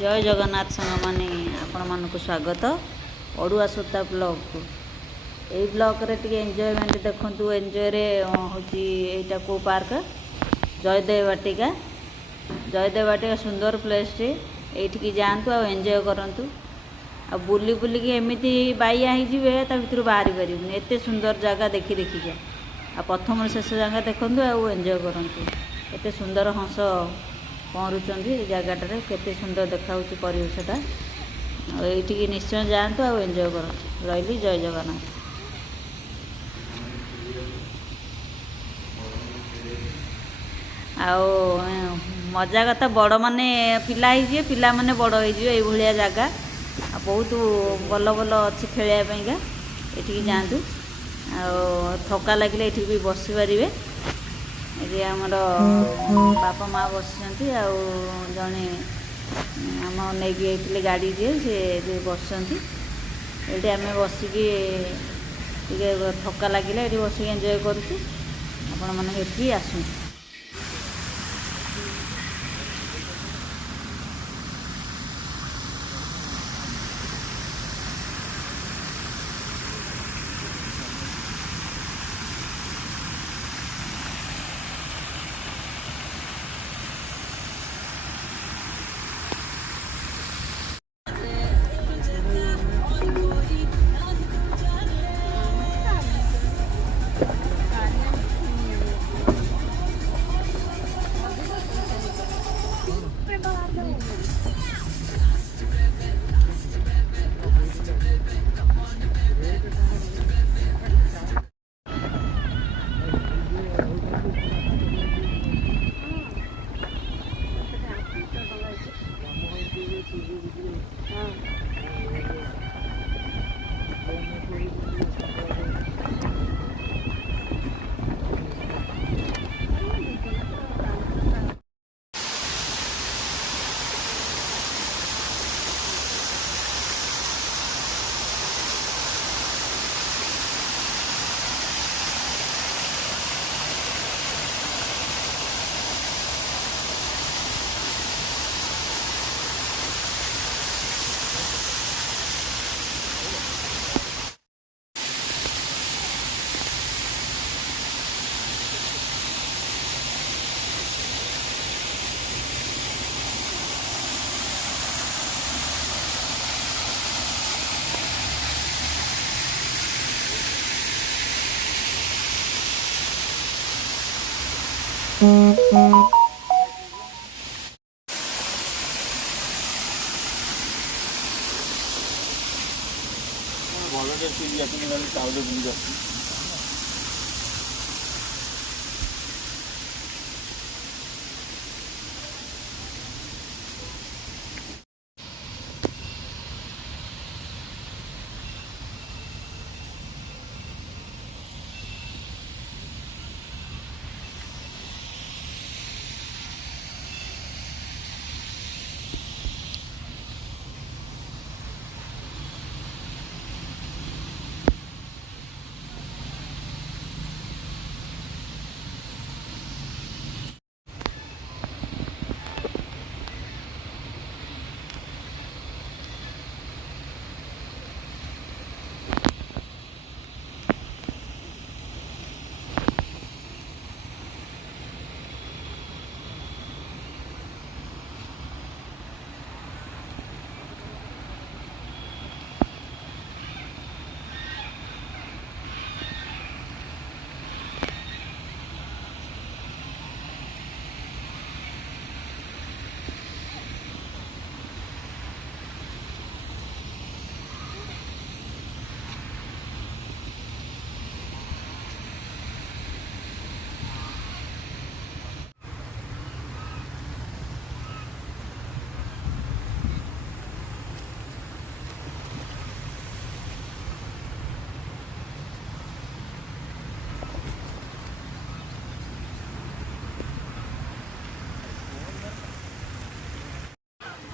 जय जगन्नाथ सांग माने आपण मानक स्वागत अड़ुआ सोता ब्लॉग को यही ब्लॉग रे टिके एंजॉयमेंट देखंतु एंजॉय रे होची एटा को पार्क जयदेव वाटिका सुंदर प्लेस टे एठी जातु आ एंजॉय करंतु आ बुली बुली की एमिति बाइया ही जिवे ता भितर बाहरी परिबुनी एते सुंदर जगह देखी देखी आ प्रथम शेष जगह देखंतु आ एंजॉय करंतु एते सुंदर हंस पहरुचंदी जगह केते सुंदर देखा परिवेशटा ये निश्चय जातु आ एंजॉय करंतु रही जय जगन्नाथ। आओ मजा कथा बड़ माने पिला ही पिला माने बड़ हो भाया जगह बहुत भल भल अच्छी खेलवाईका ये जातु आ थका लगे ये भी बसी पारे ये आमर बापा माँ बस जड़े आम नहीं गाड़ी जी बस ये आम बसिकी थका लगे ये बस एंजॉय करुँ आपण मैंने आसू।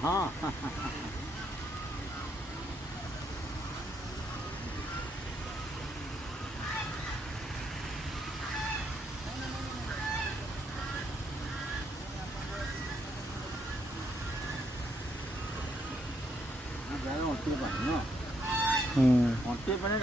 हाँ ଅଣ୍ଟିଏ ପାଣି ନୁହଁ? ଅଣ୍ଟିଏ ପାଣି